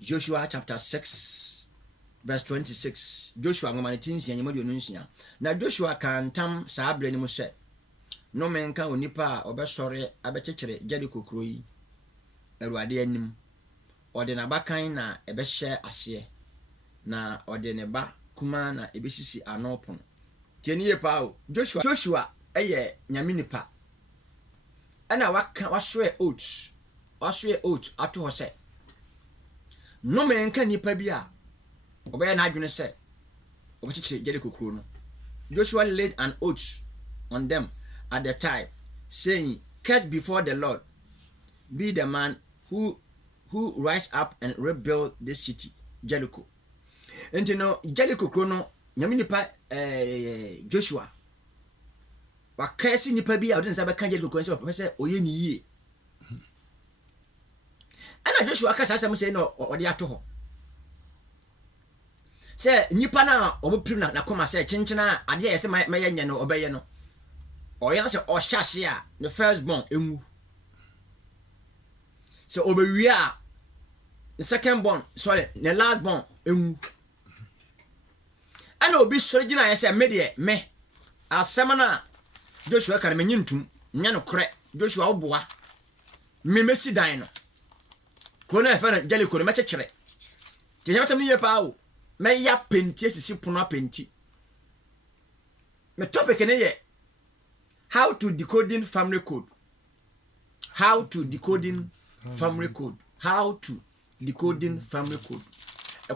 Joshua chapter 6 verse 26. Joshua ngomanetinsi anyamodi onunsia. Na Joshua kan tam saabre ni mu se. No menka onipa obesore abekekere Jericho kuro yi. Eruade anim. Ode na bakan na ebehye ase. Na ode ne ba kuma na ebesisi anopon. Tieniye pa o. Joshua eye nyame nipa. Ana waswe oats. Waswe oats ato ho se. No menka nipa bia obey na adwene se obekekere Jericho kuro no. Joshua laid an oath on them at the time, saying, "Cursed before the Lord be the man who rise up and rebuild this city, Jericho." And you know, Jericho kuro no nyame nipa Joshua wa curse nipa bia odin sa be kan Jericho kuro se oye ni yie. Ana Joshua ka sasa mo say no ode ato ho. Say nipa na oboprim na koma say chenchena ade ya say maye nya no obeye no. Oya say ohyase a the first born enwu. So obewia the second born, sorry, the last born enwu. Ana obi sori gina ya say me asema na Joshua kan menyi ntum nya no kore Joshua oboa me mesi dan no. Kono efa na Jericho no mechekere. Ti nyamatam ni ye pa o. Me ya penti asisi pono penti. Me topic ne ye how to decoding family code. How to decoding family code. How to decoding family code.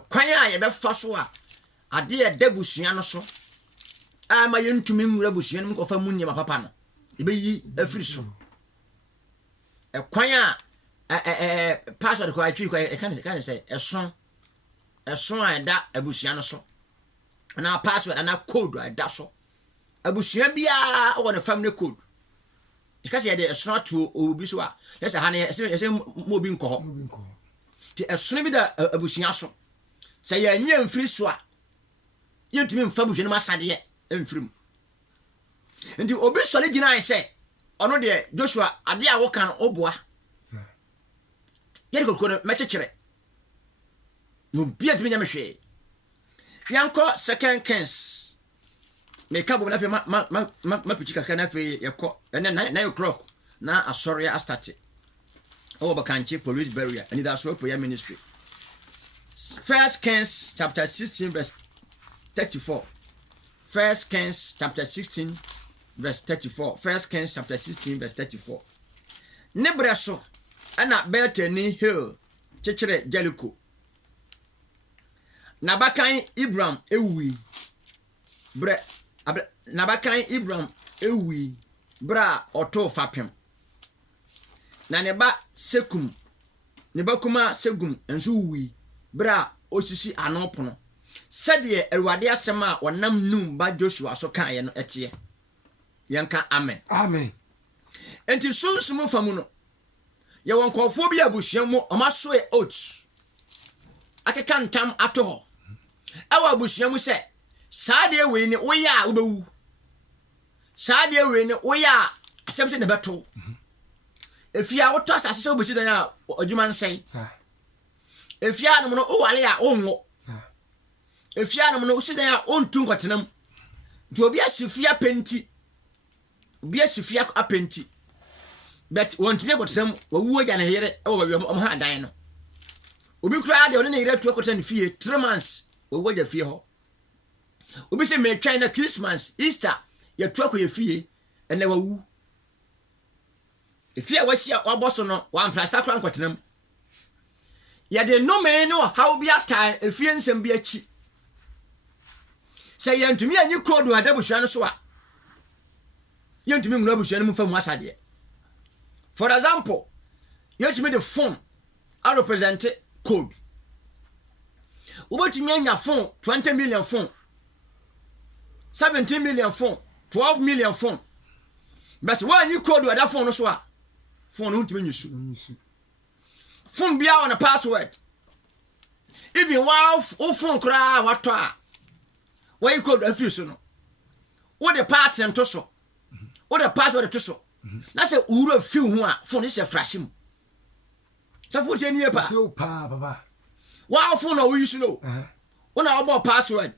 Kwan a ye be fa so a ade e dabusua no so. Ama ye ntumi nwura busua no ko fa munni ma papa no. E be yi afiri so. Kwan a password ko atwi ko e kan say eson a da abusua no so na password na code a da so abusua bia o na family code e ka say dey eson to obi so a yes ha na say mo bi nko ho ti eson bi da abusua so say ya nya mfiri so a yentumi mfa abusua no masade ye mfirim ndi obi so le gina say ono de Joshua ade a wo kan oboa Jericho kuro mechekere no bia tumi nyame hwe yanko 2 Kings me kabo na fe ma pichika kana fe yako na 9 o'clock na asori a start o bakanche police barrier and that's why prayer ministry. 1 Kings chapter 16 verse 34. 1 Kings chapter 16 verse 34. 1 Kings chapter 16 verse 34. Nebreso ana Bethany hill chekere Jericho. Nabakan Ibrahim ewi Nabakan Ibrahim ewi bra oto fapem. Na neba Sekum neba kuma Segum enso wi bra osisi anopono. Sede Erwade asema wonam num ba Joshua so kan ye no etie. Yanka amen. Amen. Enti sunsumu famu no ye won kofo bi abusua mu omaso e oats. Akeka ntam ato ho. Ewa abusua mu se saade we ni wo ya obewu. Saade we ni wo ya asem se ne beto. Efia wo to asase se obesi dan a odwuma nsai. Sa. Efia no no o wale a onwo. Sa. Efia no no osi dan a ontu nkotenam. Nti obi asifia penti. Obi asifia apenti. But won tine kotem wawu agya na yere e wo ba ha dan no. Obi kura de one na yere tu akotan fie 3 months wawu agya fie ho. Obi se me twan na Christmas, Easter, ya tu akoye fie ene wawu. Ifie wasi a oboso no wan plasta kran kotenam. Ya de no me no how bi atai efie nsem bi achi. Say yantumi anyi code wa dabusua no so a. Yantumi ngura busua no mfa mu asade. For example, you have to make the phone I represent code. What you mean your phone, 20 million phone, 17 million phone, 12 million phone. But when you code with that phone, so phone won't mean you should. Phone be on a password. Even wow, phone cry, what why you code a few soon? What the parts and tosso? What the password to so? That's a uro few one for this a frashim. So for 10 years, So, papa. Wow phone no we use no. Una about password.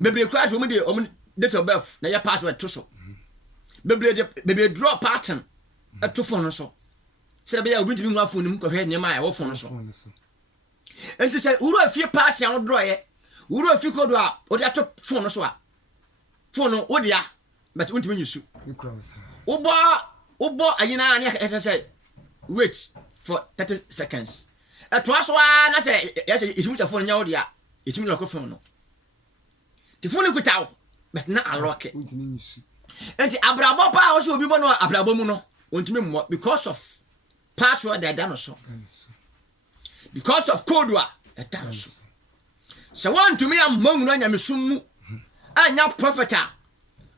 Bebre cry to me the date of birth na your password to so. Bebre draw pattern at to phone so. Say be ya obi ntimi nwa phone mu ko hwe ne ma ya wo phone so. Enti say uru afie pass ya wo draw ye. Uru afie ko do a o de ato phone so a. Phone wo dia but ntimi nyusu. Ubo ayina ani aka say wait for 30 seconds. Atwa so na say yes isimu ta phone nya wo dia. Itimi lock phone no. The phone ku taw but na unlock it. Enti abrabo pa o so obi bo no abrabo mu no. Ontimi mo because of password that done so. Because of code wa that done so. So want to me am mong no nyamesum mu. Anya prophet a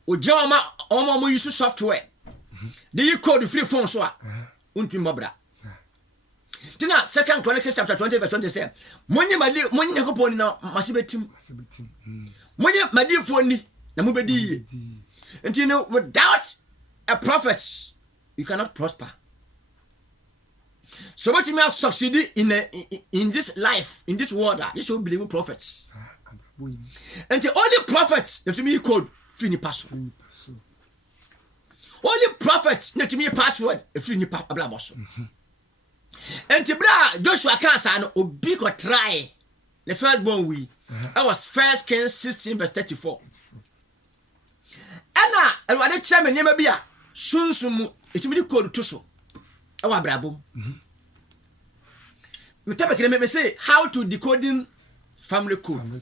o jama omo use software. The code free phone so a ontimi mobra. Tina 2 Chronicles chapter 20 verse 20 say monye yakopon na masibetim. Monye madifo ni na mubedi. And you know, without a prophet, you cannot prosper. So what you may succeed in this life, in this world, you should believe in prophets. And the only prophets that to me called Fini Password. Only prophets that to me password Fini Blaboso. And the bra Joshua can't obi ko try the first born we. That was 1 Kings 16 verse 34. Ana elwade chama nyema bia sunsumu etimi code to so e wa brabo me tabekere me say how to decoding family code.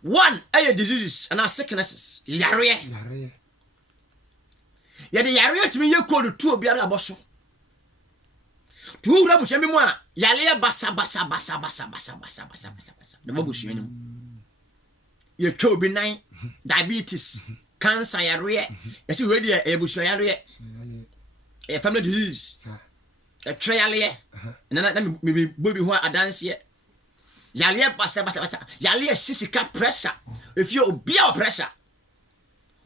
One aye diseases and sicknesses yare ya de yare etimi ye code to obi ara boso to wura bu shemi mu a yale basa de babu sheni ye twa obi nan diabetes, cancer, yare. Yes, you ready? A bush yare, a family disease, a trial ye, and then maybe baby who are dance yet. Yalia basa, yalia sissy pressure. If you be our pressure,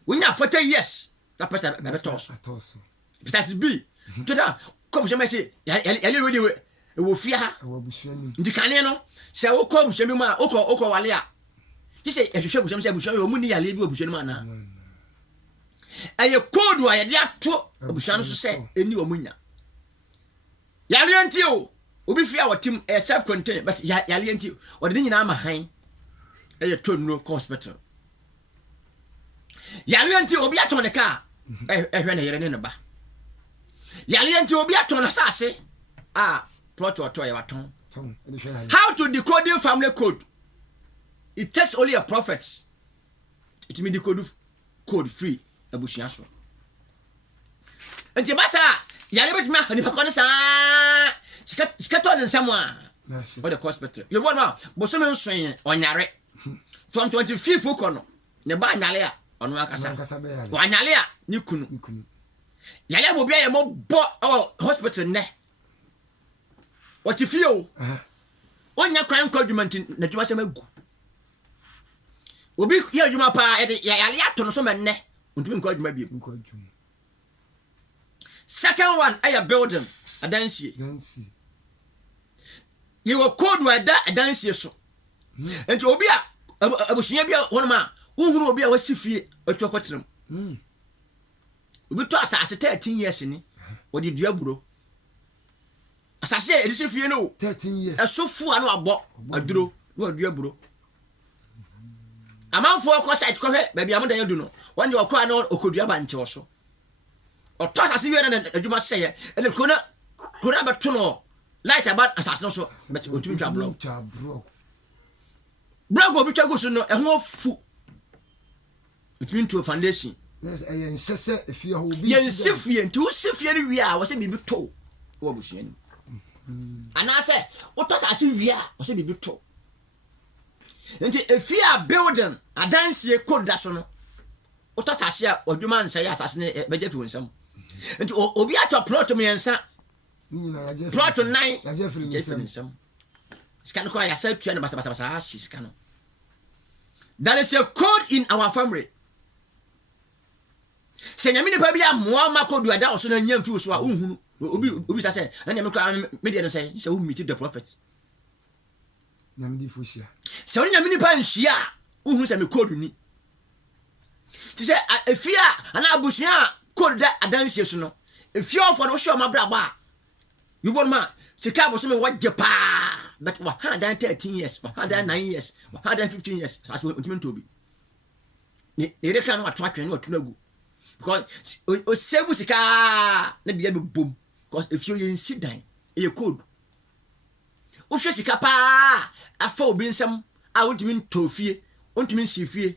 we not for 10 years. That pressure never toss. But that's B. To that, come to me say, Yali ready, it will fear her. The canino, say, oh, come, Shemima, Oko Walia. He say if you show you money ya lebi obushani mana. Aye code wa ya dia to obushani so say eni omunya. Yale anti o obi fia wa team self contained but yale anti o de nyina ama han aye to no hospital. Yale anti obi aton ne car hwe na yere ne ba. Yale anti obi aton na sase plot to ya waton. How to decoding family code? It takes only a prophet. It may decode code free. Abushiaso. And Jabasa, Yalibet Mahani Paconasa, scattered in someone. What the hospital. You want now, Bosono swing on Yare from 25th Fukono, Neba Nalia on Wakasa, Wanalia, Nukun. Yaya will be a more hospital ne. What you feel? On your crime condiment in the Duasamagu. Obi ya juma pa ya ato no so menne ontumi nko adwuma bi. Second one I building adansie. You will code where that adansie so. Enti obi a abusunya bi won ma uhuru obi a wasifie atwa kwatrem. Obi to asase 13 years ni odi dua buro. Asase e disifie no 13 years. Esofu anu abo aduro no dua buro. Amanfo ko site ko hwe ba bia mo dan yadu no wonde okwa na okodua ba nche so oto asase wi na adwuma seye ele kona ba to no light about asase no so but otumi twa blog obi twa go so no ehun ofu otumi to foundation yes ayen sese efie ho bi yen sefie nti wo sefie ri wi a wo se bibi to wo busua ni ana se oto asase wi a wo se bibi to. Nti if you are building adansie code da so no utosase a odwuma nsa ya asase ne beje fi wonsam nti obi ato plot me ensa plot 9 je fi wonsam scan ko ya sa tua na basa scan. There is a code in our family. Se nyame ne pa bia moa makodu ada so na nyam fi so a unhunu obi sa say na nyame ko me de no say wo meet the prophet Nyamdi fosia. Se oni nyame nipa nhia uhu se me code ni ti se efia ana abusua code da adansie so no efia ofo no hwe o mabra ba you born ma sika bo so me waje pa but 113 years 109 years 115 years as we ultimate obi ni reka no atwa no atunagu because o save sika na bia be bom because efia ye nsidan e code o hwe sika pa afa obi nsam a wontimi ntofie wontimi nsifie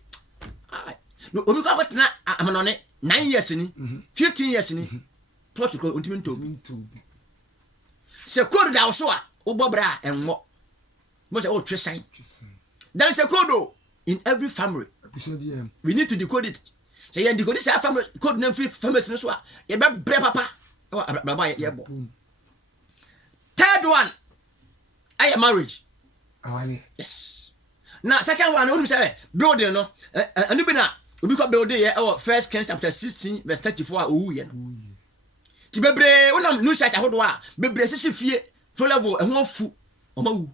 no obi kwa kwatena amanone 9 years ni 15 years ni protocol wontimi ntobi se code da so a obobra enwo mo se o twesan there is a code in every family we need to decode it so you decode this family code na free family so a ye be bre papa baba ye bo third one I marriage. Yes. Now second one, when you say building no, and you be na we call building here. Our First Kings chapter 16 verse 34. Oh yeah. Ti bebre, unam no site ahodo a bebre sisi fie for level e ho fu o ma wu.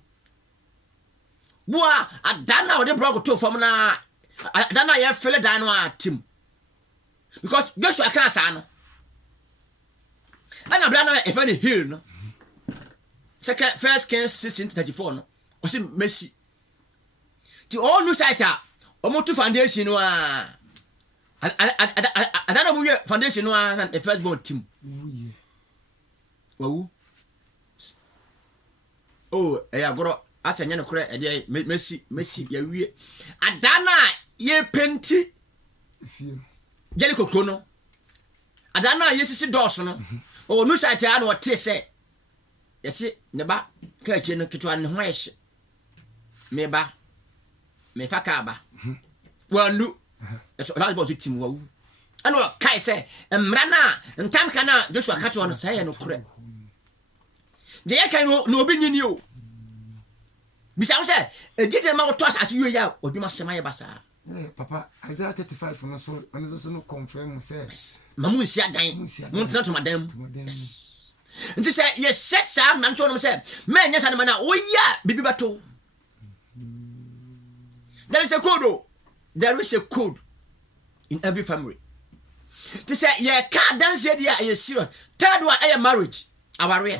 Boa adana o de block to fam na adana ye fele dan no a tim. Because Joshua kan sa no. Ana bla na e fa ni hill no. Second First Kings 16:34 no. O se Messi. Ti all new site a omo to foundation no a adana mu foundation no a na the first born team. Wow. Oh, agoro asenya no kure e dey Messi ya wie. Adana ye penti Fie. Jericho kro no. Adana ye sisi doors no. Oh new site a no o te say yesi ne ba ka kire no kitwa ne ho ehye me ba me fa ka ba wandu eso la bo team wa wu ano kai say emra na ntam kana Joshua ka to no say no kure de ya kan no obi nyini o bisa wo say edite ma wo to as you ya oduma sema ye basa Papa Isaiah 35 no so no confirm say mamu nsia dan mun tena to madam yes nti say yes sesa man to no say me nya sa na wo ya bibi bato. There is a code. There is a code in every family. To say, yeah, can't dance here, yeah, serious. Third one, I marriage. Our way.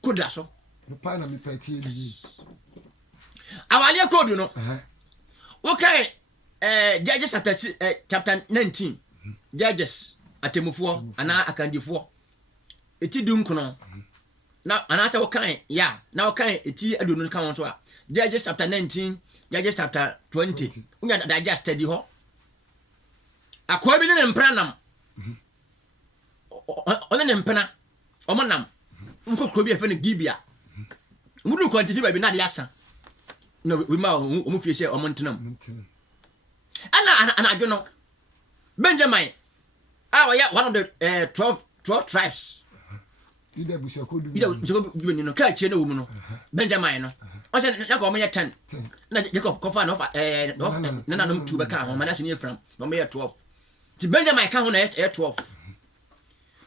Could that so? Papa, me petty. Our code, you know. Okay. Judges chapter 19. Judges atemufo ana akandifo. Eti dunkono. Now, and I say, okay, yeah. Now, okay, eti adunu kan so a. Judges chapter 19. Judges chapter 20. Unya da just study ho. Akwa bi ne mpranam. One ne mpana. Omonam. Nko kro bi e fe ne Gibea. Mudu kwantifi ba bi na de asa. No we ma omu fie se omontenam. Ana adwono. Benjamin. One of the 12 tribes. Ida bushako du no ka chie na wo mu no. Benjamin no. O se na ko omo 10. Na Jacob kofa no na no tu be ka ho manase ni Efram no me 12. Ti Benjamin ka ho na 12.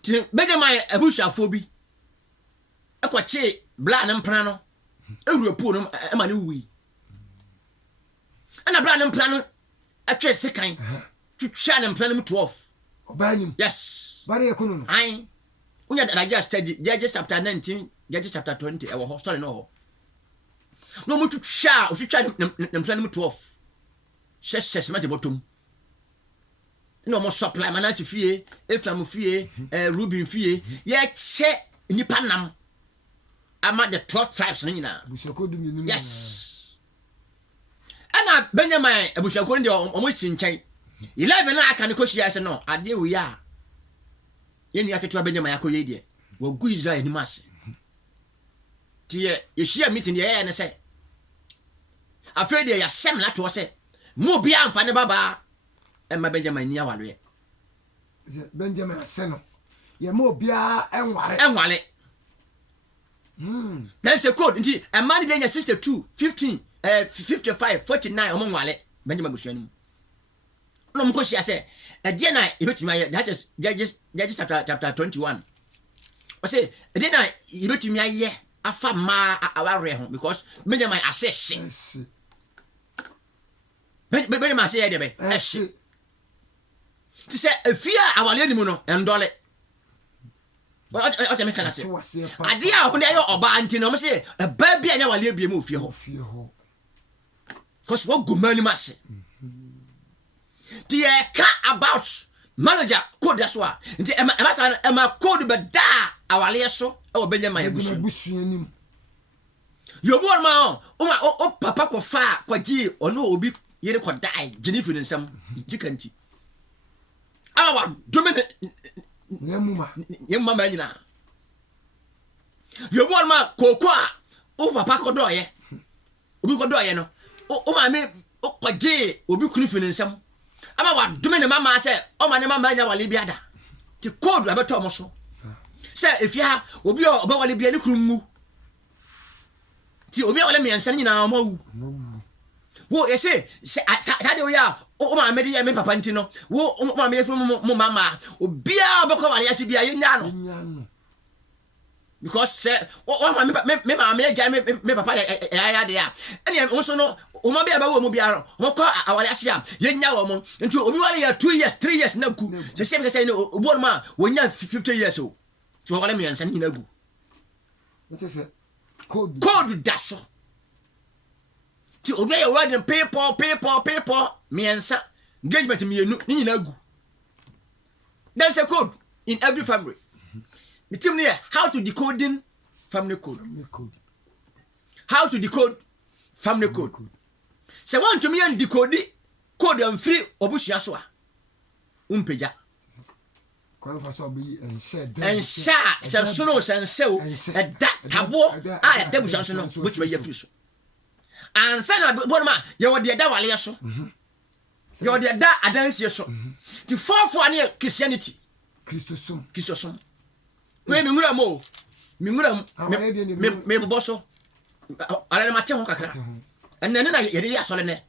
Ti Benjamin abushafo bi. Ekwache bla na mpra no. Ewurepo no e ma ne wi. Ana bla na mpra no atwe sekan. Twitwa na mpra no 12. Obanyim. Yes. Bare ekono no. Ai. Unya da just study Judges chapter 19, Judges chapter 20 e wo story no ho. No mutu twa, otwitwa na mpla no 12. Shes mate bottom. No mo supply manase fie, Efram fie, Reuben fie, ye che nipa nam. Ama the 12 tribes no nyina. Bushako du mi. Yes. Ana Benjamin abushako ndi omo si nkyai. 11 na aka ne koshia se no, ade wo ya. Yeni aketua Benjamin akoye die. Wo gu Israel ni mase. Tie ye share meeting ye ne say. Afraid ya sem na to say. Mo bia amfa ne baba. Emma Benjamin ni awale. Benjamin aseno. Ye mo bia enware. Enwale. There is a code. Nti a man dey 62, 15, 55, 49 omo nwale. Benjamin busuanu. No mko share say e die na ebetumi aye that is Judges chapter 21. O say e die na ebetumi aye afa ma aware ho because Benjamin assess Esse. Benjamin say de be Esse. ti say efia awale ni mu no endole o se me kana se ade a ho ne ayo oba anti no me say e ba bia nya wale bia mu ofie ho Ofie ho. because what go mani mase the about manager code that's why nti ema code be da awale so e wo Benjamin Edina ebusu busu anim. yobo ma o papa ko fa ko ji ono obi yere ko dai jinifu ne nsam jikanti awa domine Yemuma. yemma ma nyina yobo ma koko a o papa ko do ye obi ko do ye no o ma me o ko ji obi kunifu ne nsam ama wa domine mama se o ma ne mama nya wale biada ti code abeto mo so se efia obi oba wale bia ne krumu ti obi wale me nsan nyina ma wu wo ese sa de ya o ma me de ya me papa nti no wo o ma me fu mo mama obi a obekọ wale ase bia ye nya no Nyano. because say o ma me ma me ja me papa ya de ya ene o so no o ma bia ba wo mu bia no mo ko awale ase a ye nya wo mo nti obi wale ya 2 years 3 years na ku se se no obo ma wo nya 50 years o ti wale me nsan nyina gu What is it? Code. code da so ti obi ya wedding people miensa engagement mienu ni nyina gu there's a code in every family the team here how to decoding family code Code. how to decode family code say want to me and decode code and free obusia so a umpeja Kwa fa so bi and sha say sono sense o da tabo a da busia so no which way you free so and say na bonma ye wo de da wale so ye wo de da adansie so the fourth one here Christianity Christosum. we mi ngura mo me boso ala na mate ho kakra enne na ye de ya so le ne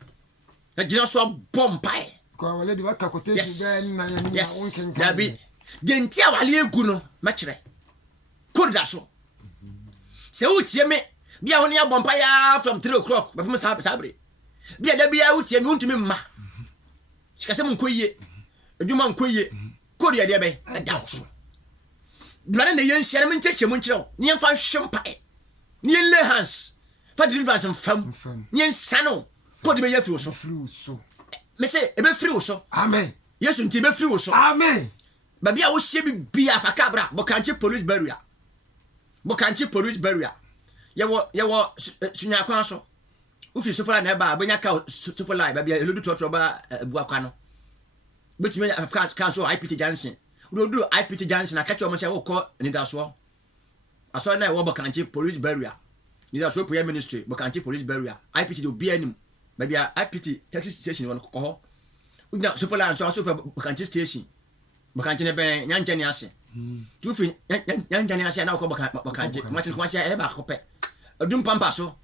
na gina so bom pai Kwa wale di waka quotation ben na ya ni wonken da bi de ntia wale egu no ma kire kodi da so se utie me bia ho ne ya bom pai ya from 3 o'clock ba me sabre bia da bia utie me untumi mma sikase mun koyie adwuma nkoyie kodi ya de be da so blane ne yen hia me ncheche mun kire ni en fa hwempai ni en lay hands fa deliverance fam ni en sano kodi be ya fi so so. me say e be free wo so Amen. yesu nti be free wo so Amen. baby a wo hye bi bia fa kabra bokanche police barrier ye wo sunya kwan so ufi sofala na ba benya ka sofala baby elodu totro ba bu akwa no betumi kan so IPT Johnson do IPT Johnson akache o mo say wo ko ni da so aso na wo bokanche police barrier ni da so prayer ministry bokanche police barrier IPT do bia nim baby IPT taxi station won ko ho unya sofala so bokanche station bokanche ne ben nyanja ni ase tu fi nyanja ni ase na ko bokanche mati ko ase e ba ko pe odum pampa so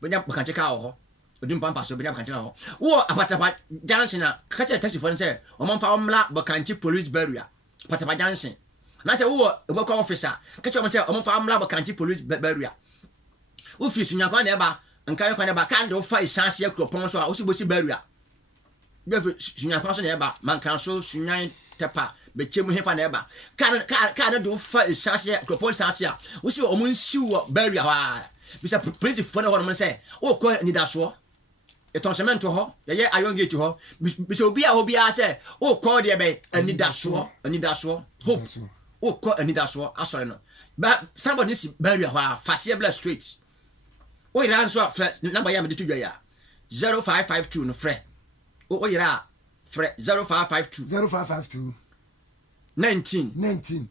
benya bokanche ka ho odum pampa so benya bokanche ka ho wo apatapa Johnson na kache taxi for say o man fa omla bokanche police barrier apatapa Johnson na say wo e officer kache o man say o man fa omla bokanche police barrier office nya kwa na e ba nkan kwa na ba kan do fa isanse akropon so a o si bosi barrier be sunya kwa so na e ba man kan so sunya tepa be chemu hefa na e ba kan do fa isanse akropon isanse a o si o mun siwo barrier wa bisa police for na ho no say o ko ni da so eton cement ho ye iron gate ho bisa obi a say o ko de be ani da so hope o ko ani da so asore no ba somebody si barrier wa fasie bla street o ira nso number ya me de to ya 0552 no frɛ o ira frɛ 0552 19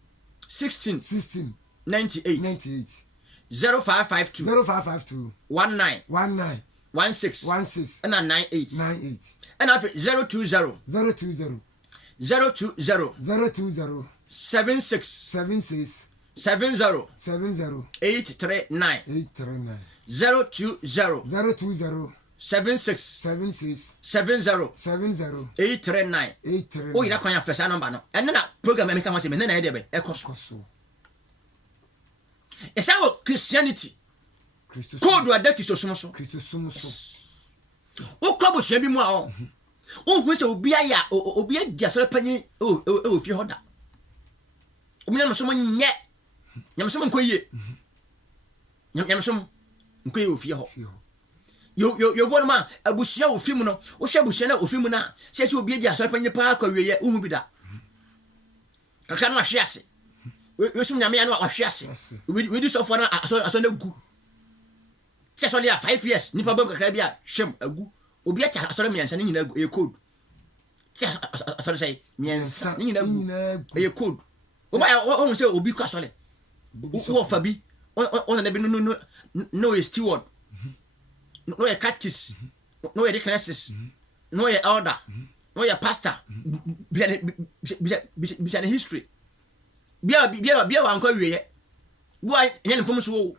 16 98 0552 19 16 and 98 and after 020 76 70 839 020 76 70 839 o ira kwanya fesa number no enne na program me ka ho se me na e de be e koso Esa wo Christianity. Code wa da Christo som so. Christo som so. O ko bo hwe bi mu a o. O hu se obi aya obi adia so panyi o fi hoda. O mi na so mo nye. Nyam so mo nkoyie. Nyam so mo nkoyie o fi ho. Yo bo ma abusia o fi mu no. O hwe abusia na o fi mu na. Se obi adia so panyi pa kwa wiye o hu bi da. Kaka no ahwe ase. We sum nyame ya no ahwe ase. We do so for na aso na gu. Se so lia 5 years nipa bam kakra bia hwem agu. Obi acha aso miensa ni nyina e code. Se aso say miensa ni nyina e code. O ba o say obi kwa so le. O fa bi. On na bi no is steward. No ye catechist. No ye deaconess. No ye elder. No ye pastor. Bi history. Bia wa nkwa wiye. Bo anya ne fom so wo.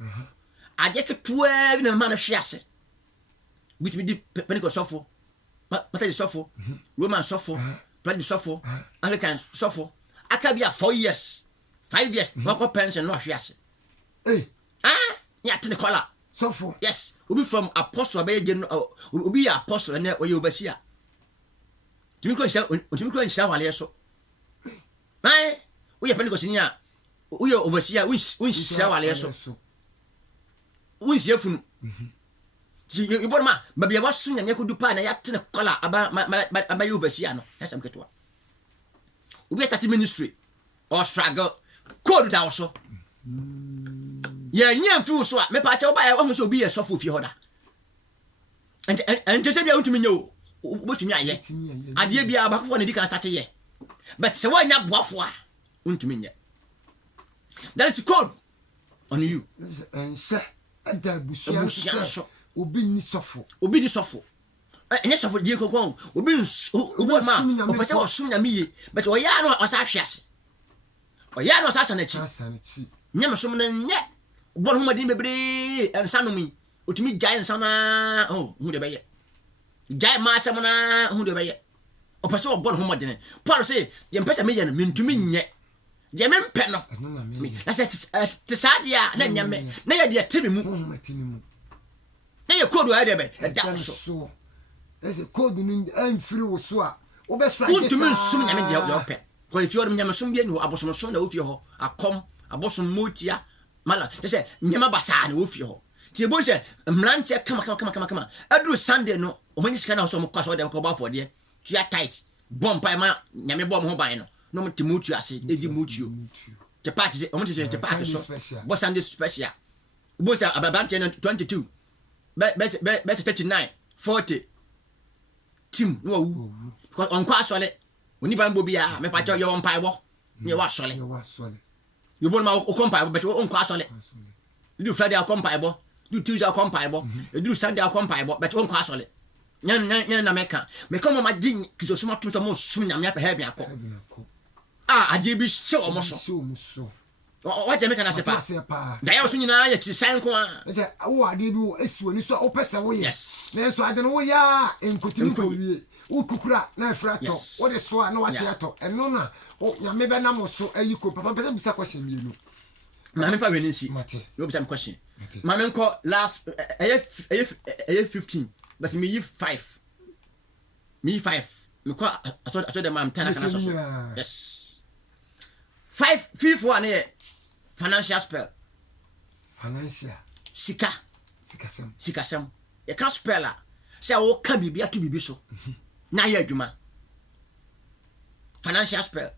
Aje ketua bi na ma na hwe ase. Which be the Pentecost sofo. Methodist sofo. Roman sofo. Baptist sofo. Anglican sofo. Aka bia 4 years. 5 years. Wako pension no hwe ase. Ya tene kola. Sofo. Yes. Obi from apostle abaye gen obi ya apostle na oye overseer. Tumi ko nshia wale so. Oye Pentecost ni a oye overseer win shia wale so. Win funu. Ti ibon ma bia wasu nyame ko dupa na ya tene kola aba yo overseer no. Ya sam ketwa. Obi start ministry or struggle code da so. Ya nyam fi so a me pa cha oba ya ohun so obi ye sofo fi hoda. And se bia untumi nyo obotumi aye. Ade bia abakofo na di kan start ye. But se wa nya boafo a untumi nye. That is code on you. And say ada busia so obi ni sofo. Obi ni sofo. Enye sofo die kokon. Obi obo ma o pese wo sum nyame ye. But o ya no o sa hwe ase. O ya no o sa sa na chi. Nyame sum na nye. Bon huma din bebre ensano mi. Otumi jai ensana hu de beye. Jai ma asem na hu de beye. O pese wo bon huma din. Paul say, "Je mpese me ye no mentumi nye." Je me mpe no. Na se te sadia na nyame. Na ye de timi mu. Na ye code wa de be. Da so. Ese code ni amfiri wo so a. Wo be strike. Untumi sum nyame de ope. Ko if you nyame sum bi ni abosom sum na ofie ho. Akom abosom motia. Mala say nyama basa na ofie ho ti ebo se mrantie kama aduru Sunday no o manyi sika na so mo kwaso de ko ba for de tu ya tight bom pa ma nyame bom ho ban no mo timutu ase edi mutu te party o mo te party so bo Sunday special bo se ababante 22 be 39 40 tim no wu because on kwaso le oni ban bo bia me pa cho yo on pa bo ni wa so le you born ma o kompa but o nko asole you do Friday a kompa ebo do Tuesday a kompa ebo you do Sunday a kompa ebo but o nko asole nyan na meka me come ma din kiso suma tum so mo sum nyame apa ha bi akọ aje bi show mo so o je meka na se pa da ya so nyina ya ti san ko a se wo ade bi wo esi woni so o pese wo ye na so ade no wo ya enkotini ko wie wo kukura na frato wo de so a na wa ti ato eno na o nyame be na mo so ayi ko papa pese bisa question mi no na me fa we nsi no bisa question ma me nko last 15 but me yi 5 me ko aso de ma mtana kana so yes 5 one here financial spell sika sem e ka spell a se o ka bibi atu bibi so na ya adwuma financial spell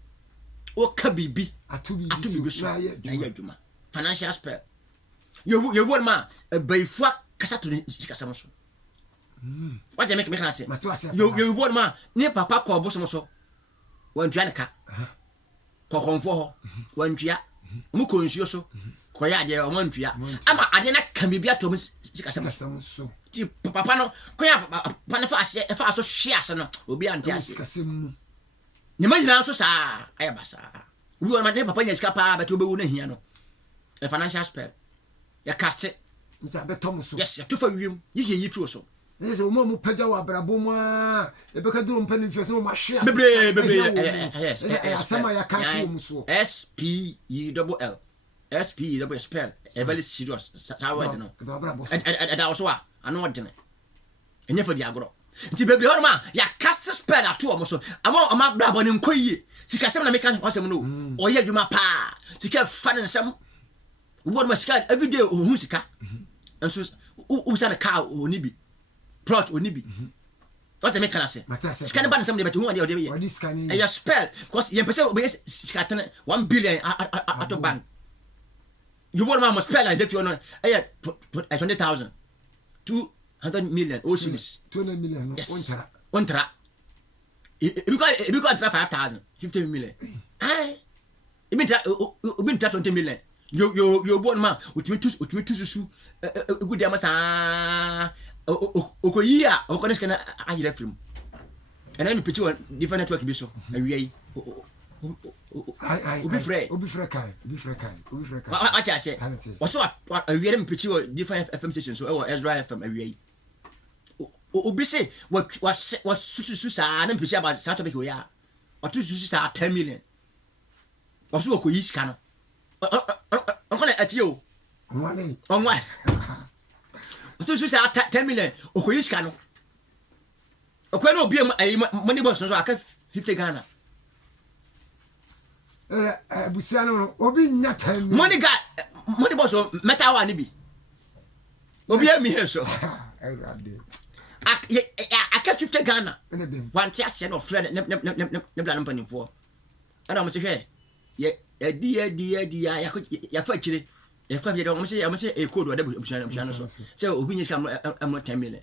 o ka bibi atu bibi so na ya adwuma financial spell you won ma baifua kasa to sika sem so what you make na say you won ma ni papa ko oboso so wan twa ne ka ko konfo ho wan twa mu ko nsuo so ko ya de o man twa ama ade na ka bibi ato mu sika sem so ti papa no ko ya papa na fa so hwe ase no obi ante ase ni ma nyina so sa aya basa obi won ma ne papa nya sika pa ba to be wo na hia no a financial spell ya cast it yes ya to fa wiem yi fi so yes o mo paja wa brabo mo e be ka duro mpani fi so ma hwe ase bebre yes asama ya ka to mu so SPELL SP double spell a very serious sawa no and also I know what and for the agro nti baby ho ma ya cast spell ato o so ama bra bo ne nkoyi sika sem na meka wasem no o ye adwuma pa sika fa ne nsem wo ma sika every day o sika and so o sa na car oni bi plot oni bi what's the make can I say sika ne ba nsem de bet hu ade o de ye ya spell because ye pese o be sika 1 billion ato bank you want my spell and if you know 20,000 200 million or series 200 million one tra if you got 5,000 50 million ai it mean 20 million you born man with me to susu good dem sa okoyia okones kana ayire film and then me picture one different network bi so awie obi frɛ acha say also awie me picture different FM stations so Ezra FM awie obi say was susu sa na picture about South Africa we are what susu sa 10 million also okoyi sika no onkole atio onwa susu sa 10 million okoyi sika no okwe no obi money box so aka 50 Ghana busiano obi nya 10 million money boss meta wa ni bi obi am here so aka 50 Ghana one tia no friend ne bla no panifo ana mo se hwe ye di ya fa kire ya fa bi do mo se e code wa da busiano so se obi nya am 10 million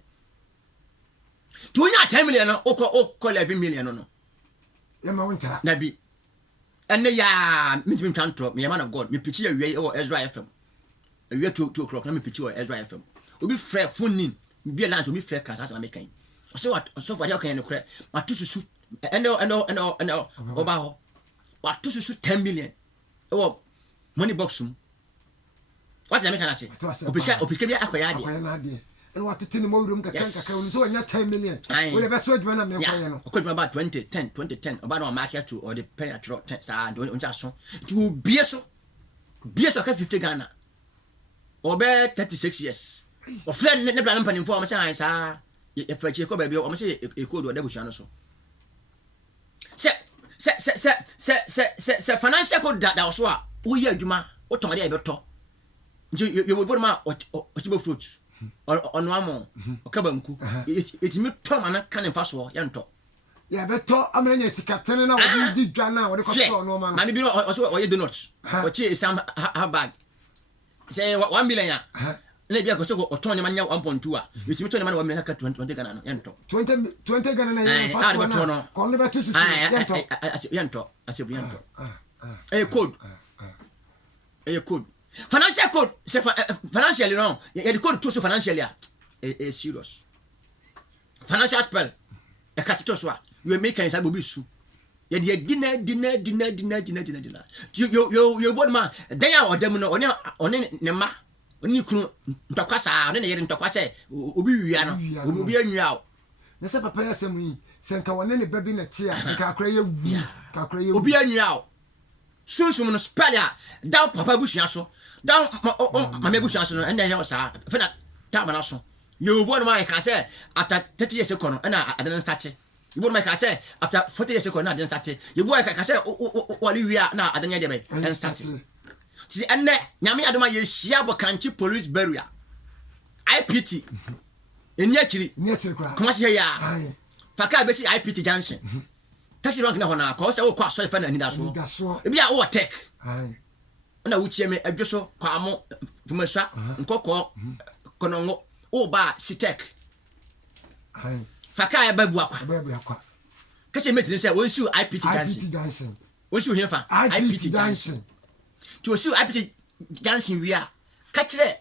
to nya 10 million no o ko 11 million no ya ma wonta na bi and ya me can drop me man of God me pitch away or Ezra FM away 2 o'clock na me pitch or Ezra FM obi frɛ phone in be lunch obi frɛ cast as American so what so for you can no credit ma to susu and oba ho what to susu 10 million oh money box what the American say opiska bi akoya de and what tin mo room ka kan so nya 10 million we be so adwuma na me koye no okojuma about 2010 oba no market to or the pay at 10 sa do unja so to bie so ka 50 Ghana obe 36 years o friend ne bla company for am say sa e fa chi ko ba bi o say e code o da busua no so se financial code da so a wo ye adwuma wo ton de e be to you wo ma o ti bo fruit ono amo okabanku etimi to mana kan mfa so ya nto ya beto amanya sikatene na wo di dwa na wo de ko to no ma mani bi no so o ye donut o chi sam ha bag say 1 million ya na bia ko so o to nyama nya 1.2 a etimi to nyama 1 million ka 20 Ghana no ya nto 20 Ghana na ya mfa so na ko ne beto susu ya nto asibu ya nto code financial code c'est financially non il y a des codes tout sur financially est serious financial spell e kasito so you make an sabobi su ya dia dina you bod man dan ya odam no one ne ma oni kunu ntokwasa one ne yere ntokwasa obi wia no obi anwia o na se papa ya semu yi se nka wone ne baby na tia nka akra ye wu ka akra ye obi anwia o sunsun no spell ya da papa busua so down my bush answer and then you sa fena time na so you born my can say after 30 years ago and I didn't start you born my can say after 40 years ago na I didn't start you boy can say wali we are na adanya dey and start see and nyame adoma ye hia bo kanchi police barrier IPT eni akiri kwa kuma se ya faka be si IPT junction taxi rank na hona ko se wo kwa so fa na ni da so e bia wo tech na wuchie me adwoso kwa mo fumaswa nkoko konongo o ba sitek faka ya babu akwa kache meti say won su IPT dancing won su hefa IPT dancing to su IPT dancing wi a kachire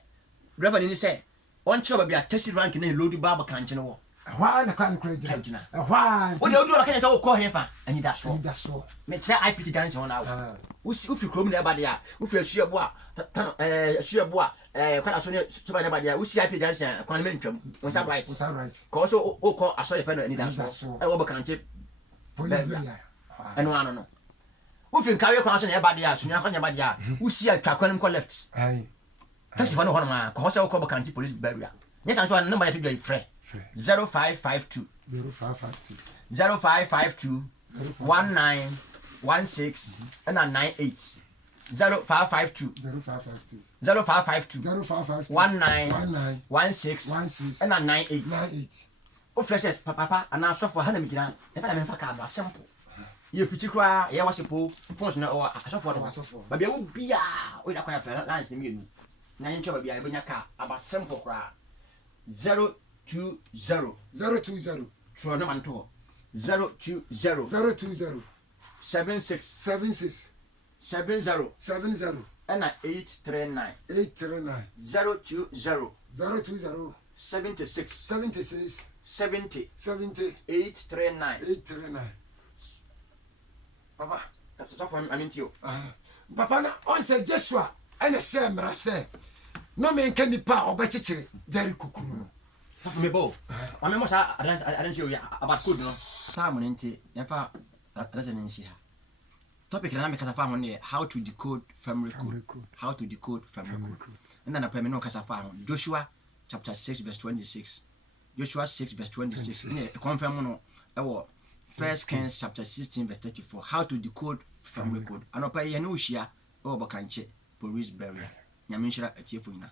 reverend ni say on choba bia taxi rank na load baba kanche no hwa na kan crazy hwa o de odu la kanya to ko hefa ani da so me say IPT dancing on awo ufi krom na bade a ufi asuabo a asuabo a kwana so ne so ba na bade a usi IPT dancing kwana mentwam on side right ko so o ko aso ye fa no ani da so e wo bakante police bia eno ano no wo fin kawe kwa so na e ba dia sunya kwa nya ba dia wo si atwa kwanim ko left taxi fa no hono ma ko so ko Bokanti police barrier yes and so number you do free 0552 0552 1916 and 98 0552 1916 and 98 o fresh papa ana so for hana migina e fa na me fa ka ba simple ye pichi kwa ye wasipo phones na o asofo do ba bia wo bia o da kwa ya fa lines mi enu na yin choba bia e benya ka aba simple kwa 020 tro no man to 020 76 70 and 839 020 76 70 839 Papa, that's what I mean to you. Papa, na on say Joshua, and say mra say. No me can nipa obechichire Jerry Kukuru. Me bo. I mean, I don't see you about good no. Time nti yafa that's an ha. Topic na me kasa fa ho ne how to decode family code. How to decode family code. And then I no kasa fa ho. Joshua chapter 6 verse 26. Joshua 6 verse 26. Ne confirm no e wo 1 Kings chapter 16 verse 34. How to decode family code. Anopa ye no hia e wo Bokanti police barrier. Nyame nhira atiefo nyina.